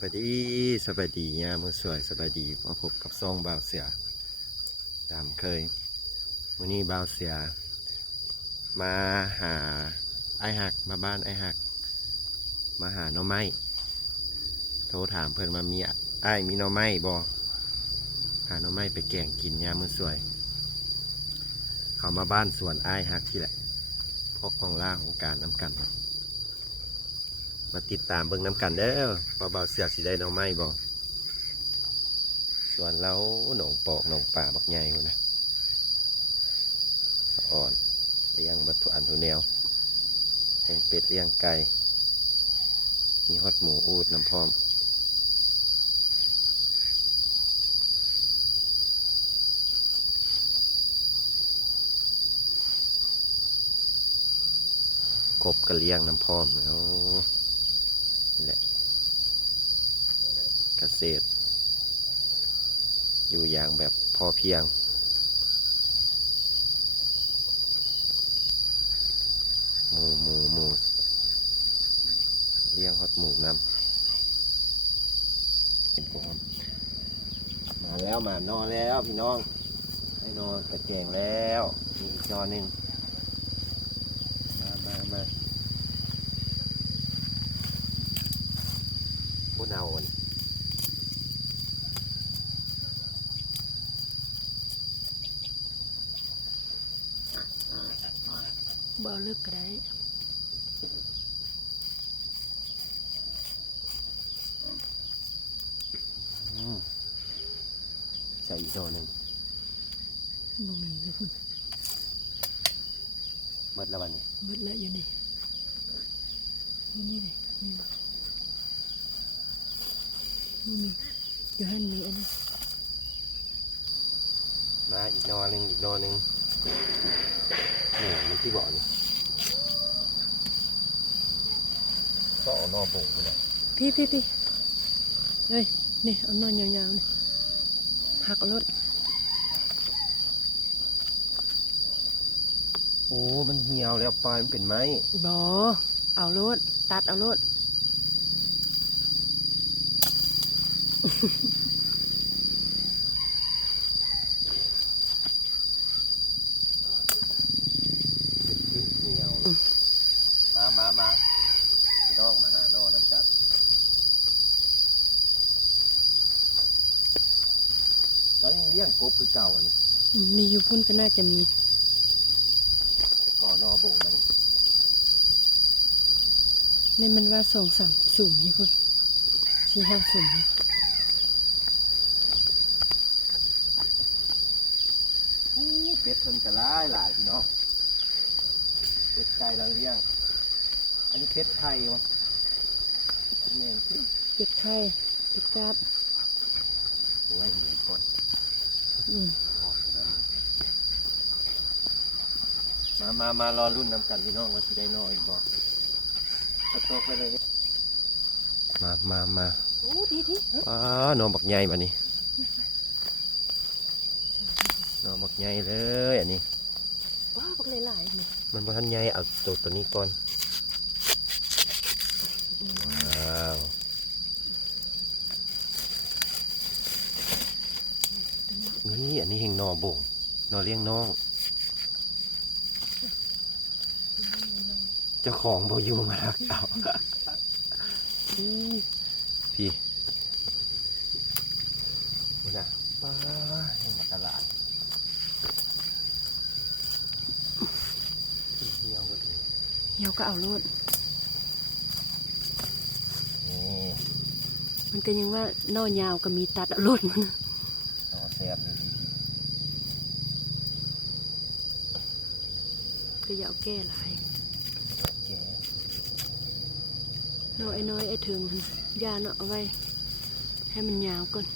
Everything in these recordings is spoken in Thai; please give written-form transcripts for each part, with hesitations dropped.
บายดีสบายดีเนี่ยมือสวยสบายดีมาพบกับซองบ่าวเสือตามเคยวันนี้บ่าวเสือมาหาไอหักมาบ้านไอหักมาหาหน่อไม้โทรถามเพื่อนมามีไอมีหน่อไม้บอหาหน่อไม้ไปแกงกินเนี่ยมือสวยเขามาบ้านสวนไอหักที่แหละพวกกองล่าของการน้ำกันมาติดตามเบิ่งน้ำกันเด้อว่าบ่าวเสือสิได้หน่อไม้บ่ส่วนเราหนองปอกหนองป่าบักใหญ่พุ่นนะสะอ่อนเลี้ยงบัตถุอันทุแนวเลี้ยงเป็ดเลี้ยงไก่มีฮอดหมูอูดน้ำพร้อมกบกระเลี้ยงน้ำพร้อมแล้วนี่แหละเกษตรอยู่อย่างแบบพอเพียงหมูเลี้ยงฮอดหมูน้ำเป็นพวกมาแล้วมานอนแล้วพี่น้องให้นอนตะแกงแล้วมีอีกจอหนึ่งมาพวกเราบ่ลึกก็ได้ใส่อีกจอหนึ่ง บ่มีเลยพุ่น เบิดแล้ววันนี้ เบิดแล้วอยู่นี่เลยนี่บ่มีอยู่หั่นมีอันนี้ มาอีกนอหนึ่งนี่มันที่บ่อนี่ก็เอานอโป่งไปเลย พี่เฮ้ยนี่เอานอนยาวๆนี่หักเอารถ โอ้มันเหี่ยวแล้วปลายมันเป็นไม้ บ่เอารถตัดเอารถ เหี่ยวมาพี่น้องมาหานอน้ำกัดแล้วยังเลี้ยงกบคือเก่าอันนี้ นี่อยู่พุ่นก็น่าจะมี แต่ก่อนนอโป่งมัน นี่มันว่า2-3สุ่มอยู่พุ่น4-5สุ่มนี่ เป็ดเพิ่นกระหลายพี่น้องเป็ดไก่เราเลี้ยงอันนี้เป็ดไทยวะแม่นสิ เป็ดไข่เป็ดกาบ โอ้ยเหมือนก่อน มารอรุ่นนำกันพี่น้องว่าสิได้น้อยบ่สต๊อกไปเลยมา โอ้ที หนอบักใหญ่บัดนี้หนอบักใหญ่เลยอันนี้ ว้าบักหลายๆนี่ มันบ่ทันใหญ่เอาตัวนี้ก่อนว้าวนี่อันนี้เฮงหนอบ่งหนอเลี้ยงน้องเจ้าของบ่อยู่มารักเอาพี่นี่นะป้าแห่งตลาดเหี่ยวก็ถึง เหี่ยวก็เอารถ นี่ มันก็ยังว่านอยาวก็มีตัดเอารถมัน นอแซ่บเลยพี่ ก็อย่าเอาแก้หลาย แก่ น้อยไอ้ถึงหั่นยาเนาะเอาไว้ให้มันยาวก่อน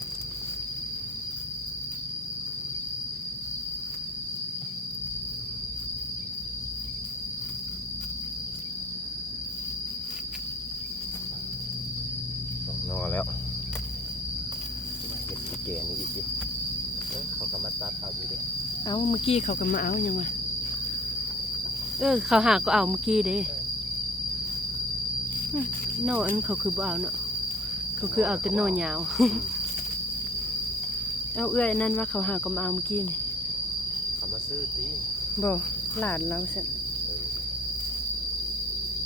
สองนอแล้วมาเห็ดแก่นี่อีกดิเขากำมาตัดเอาอยู่ดิ เอาเมื่อกี้เขาก็มาเอายังไงเขาหาก็เอาเมื่อกี้เด้นออันเขาคือบ่เอาเนาะ ก็คือเอาแต่หนอนยาว เอาเอื้อยนั่นว่าเขาหาก็มาเอาเมื่อกี้นี่ เขามาซื้อตี บ่หลานเราเสร็จ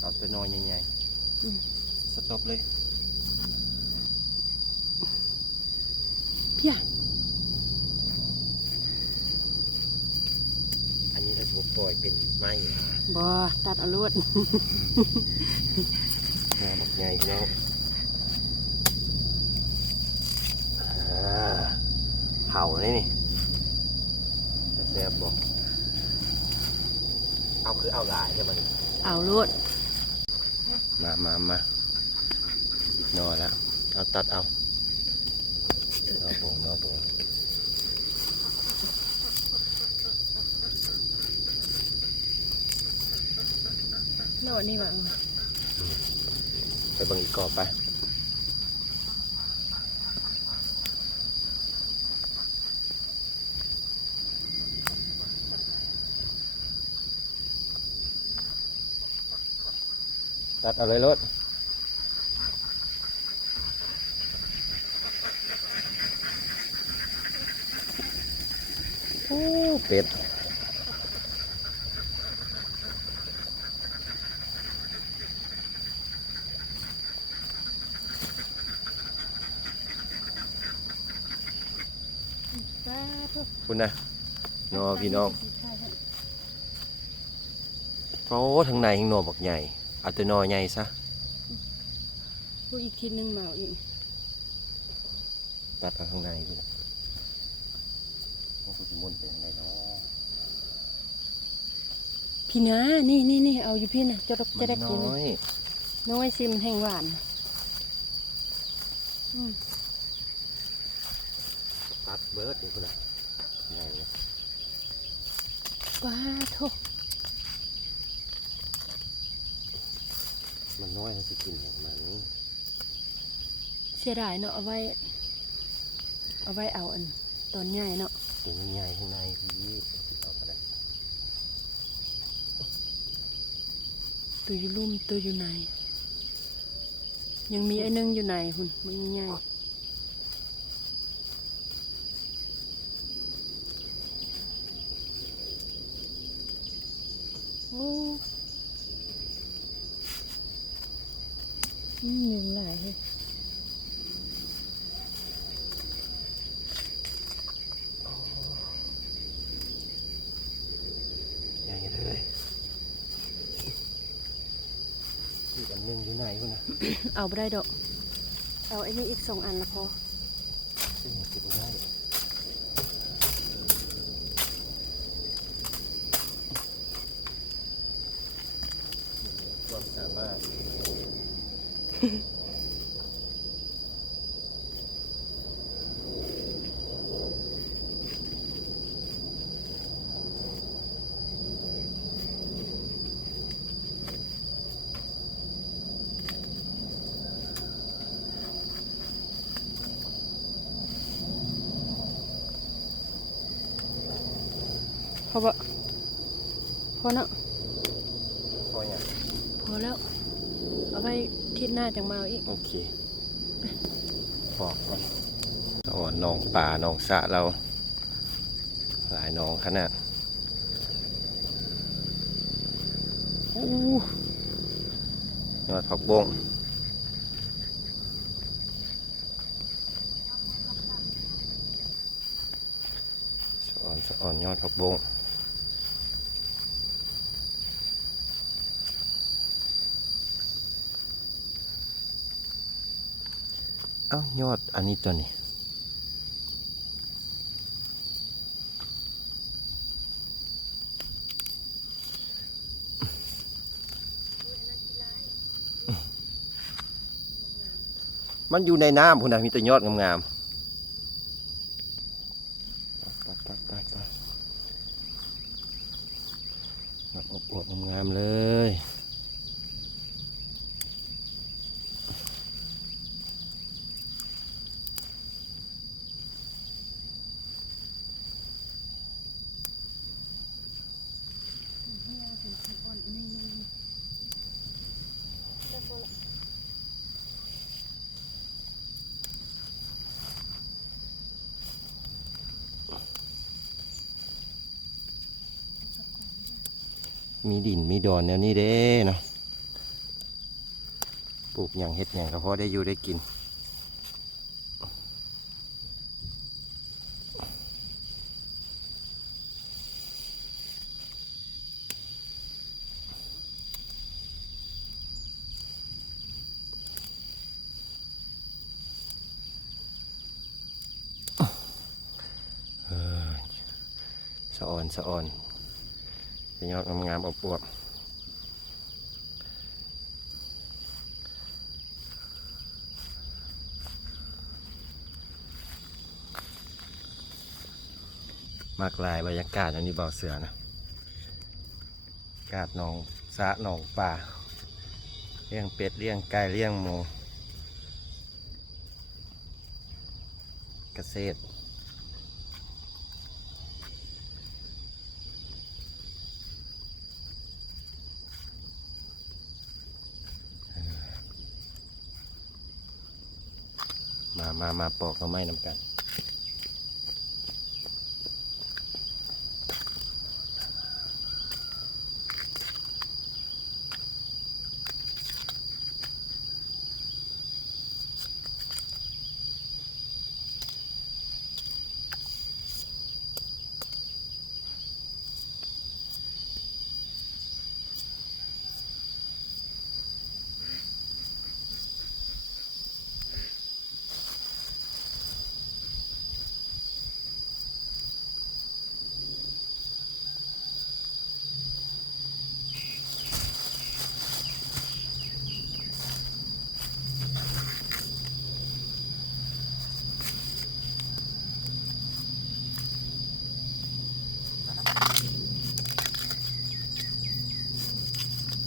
เอาแต่นอนใหญ่ อืม ๆสต็อปเลย เพี้ย อันนี้เราจะปล่อยเป็นไม้ บ่ตัดเอารวด งาบักใหญ่พี่น้องเผาเลยนี่จะแซ่บบอกเอาคือเอาลายใช่ไหม เอารวด มาอีกหนอแล้วเอาตัดเอานอโป่ง โน่นนี่ว่า ไปเบังอีกกอบไปตัดเอาเลยรถโอ้เป็ดคุณนะนอพี่น้องโอ้ทางในทางนอบักใหญ่เอาแต่นอใหญ่ซะ พูดอีกทีนึงมาเอาอีก ตัดเอาข้างในพี่นะโอ้คุณจะมุ่นไปยังไงเนาะ พี่นะนี่เอาอยู่พี่นะจะได้ มัน กิน น้อย น้อยสิมันแห้งหวานอืม ตัดเบิร์ดนี่คุณนะใหญ่เลย ว้าโถ มันน้อยเขาจะกินอย่างมัน เสียดายเนาะเอาไว้เอาอันตอนใหญ่เนาะ กินใหญ่ข้างในพี่เอาไปได้ ตัวอยู่ลุ่มตัวอยู่ในยังมีไอ้นึงอยู่ในหุ่นมันใหญ่โอ้หนึ่งหลายเลย ใหญ่เลยอีกอันหนึงอยู่ไหนคุณนะ เอาไปได้ดอกเอาไอ้นี่อีก2 อันละพอ ซึ่งเก็บไว้ได้ความสามารถ พอปะพอเนาะ พออย่าง พอแล้ว เอาไว้ทิศหน้าจังมาเอาอีก โอเคพอก่อนสอนหนองป่าหนองสระเรา หลายหนองขนาดอู้ยอดผักบงสอนยอดผักบงเอ้ายอดอันนี้ตัวนี้มันอยู่ในน้ำพุ่นนะมีแต่ยอดงามๆไปยอดอวบๆงามๆเลย มีดินมีดอนแนวนี้เด้เนาะปลูกอย่างเฮ็ดอย่างก็พอได้อยู่ได้กินสะอ่อนสะอ่อนเป็นยอดงามๆอบอวบมากลายบรรยากาศอันนี้เบาเสือนะอากาศหนองสระหนองป่าเลี้ยงเป็ดเลี้ยงไก่เลี้ยงหมูเกษตรมาปอกหน่อไม้นำกัน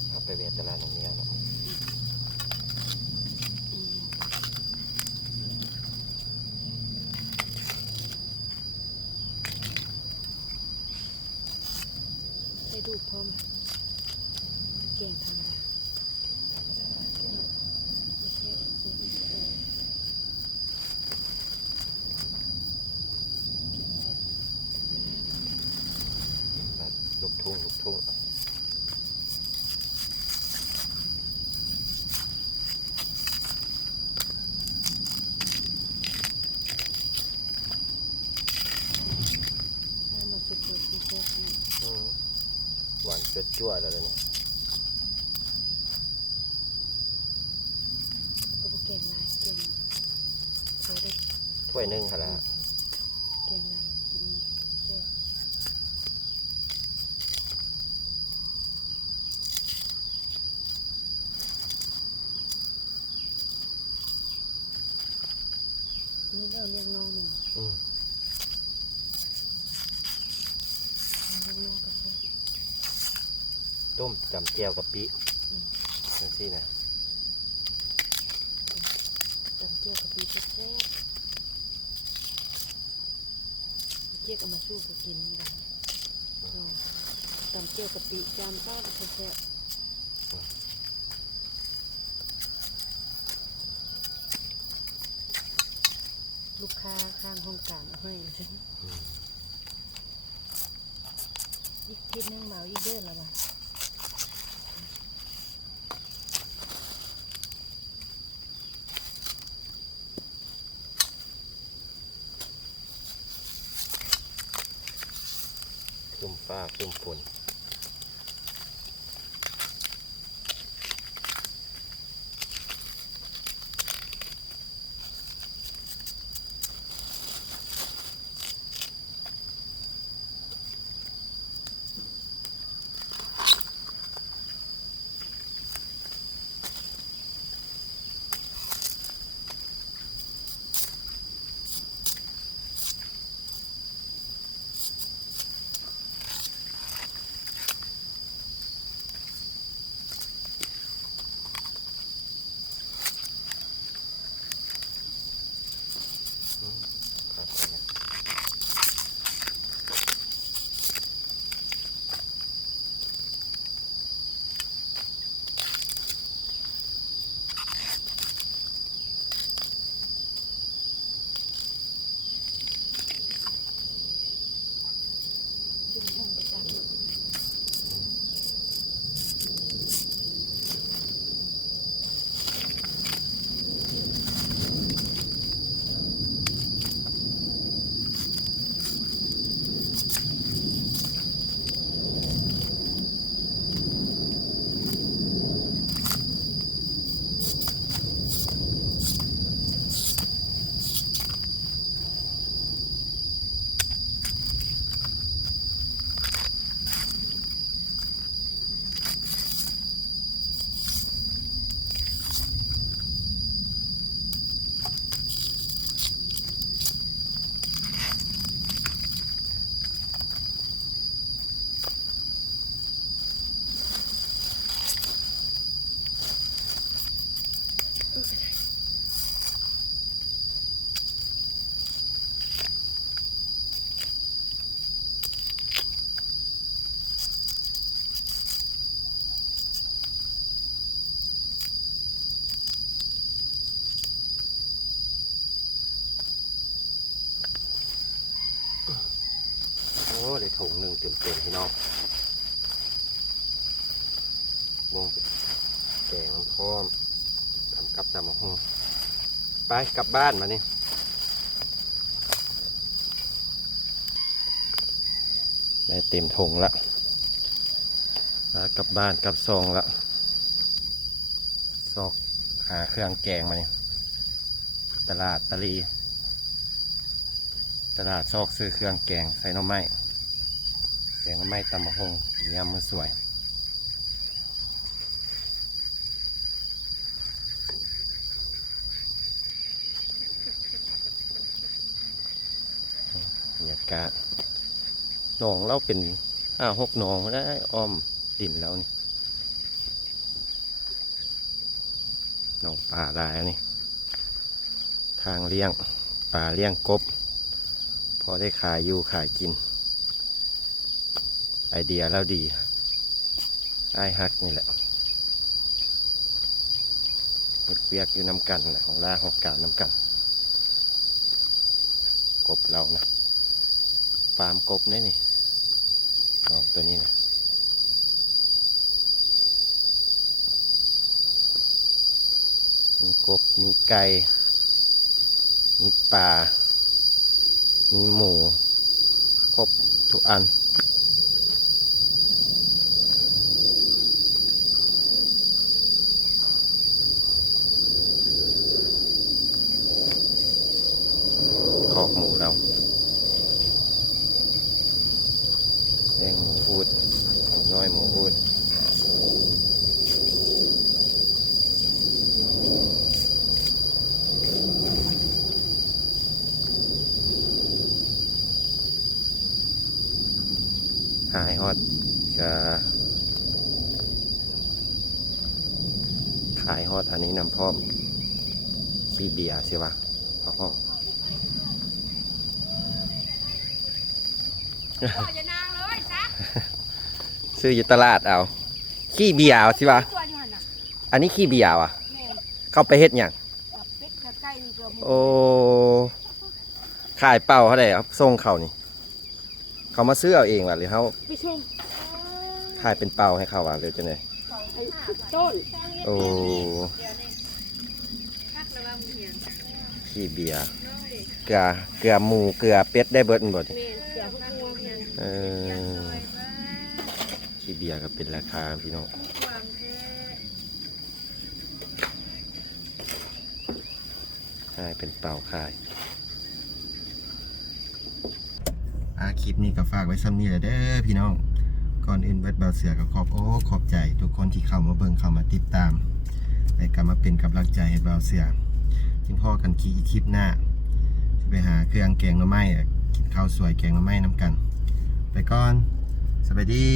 เอาไปเวทตลาดตรงนี้เนาะ ใส่ดูกพร้อมแกงธรรมดาไม่ใช่ใส่ดูกลูกทุ่งลูกทุ่งให้มาสุดๆที่แซ่บนี่ หวานจั่วๆแล้วเนี่ย ก็บ่แกงหลายแกงเขาได้ ถ้วยหนึงค่ะละ แกงหลายแซ่บนี่เราเลี้ยงน้องมันเลี้ยงน้องกับแซ่บ ต้มจำแจ่วกะปินั่นสินะ จำเจียวกับปีแซ่บเจียวเอามาสู้กับกินนี่แหละจำเจียวกับปีจามป้าแซ่บลูกค้าข้างห้องการเอาให้ฉันอีกทิศนึงเมาอีกเดินแล้วว่ะ ครึมฟ้าครึมฝน ถุงหนึ่งเต็มๆพี่น้องวงแกงพร้อมทำกับตำมะฮุ่งไปกลับบ้านมานี่ได้เต็มถุงละแล้วกลับบ้านกลับซองละซอกหาเครื่องแกงมานี่ตลาดตะลีตลาดซอกซื้อเครื่องแกงใส่หน่อไม้แกงหน่อไม้ตำมะฮุ่งกินยำมือสวยบรรยากาศหนองเราเป็น5-6หนองได้อ้อมดินแล้วนี่หนองป่าลายนี่ทางเลี้ยงป่าเลี้ยงกบพอได้ขายอยู่ขายกินไอเดียแล้วดีไอฮักนี่แหละเฮ็ดเวียกอยู่น้ำกันแหละของล่าของการน้ำกันกบเรานะฟาร์มกบนี่นี่เอาตัวนี้นะมีกบมีไก่มีปลามีหมูครบทุกอันคอกหมูเราแดงหมูพูดหมูน้อยหมูพูดหายฮอดจะขายฮอดอันนี้นำพร้อมขี้เบียร์ใช่ปะเขาห้อง อย่านางเลยซะ ซื้ออยู่ตลาดเอาขี้เบียร์ใช่ปะ ตัวอยู่หันน่ะ อันนี้ขี้เบียร์ว่ะ แม่น เข้าไปเฮ็ดหยัง กับเป็ดกับไก่นี่ก็หมู โอ้ขายเป่าเขาได้ครับส่งเขานี่เขามาซื้อเอาเองว่ะหรือเขา ไปชม ขายเป็นเป่าให้เขาว่ะหรือจะไง ไอ้ต้น โอ้ พักระวังเหียง ขี้เบียร์ น้องเด็ก เกลือหมูเกลือเป็ดได้เบิดหมด แม่นเสือพวกงูเหียง เออขี้เบียร์ก็เป็นราคาพี่น้อง ความแท้ ขายเป็นเป่าขายคลิปนี้ก็ฝากไว้ซ้ำนี้แหละเด้อพี่น้องก่อนอื่นเบิดเบาเสือก็ขอบใจทุกคนที่เข้ามาเบิ่งเข้ามาติดตามและก็มาเป็นกำลังใจให้เบาเสือจึงพ่อกันคลิปหน้าจะไปหาเครื่องแกงหน่อไม้กินข้าวสวยแกงหน่อไม้น้ำกันไปก่อนสวัสดี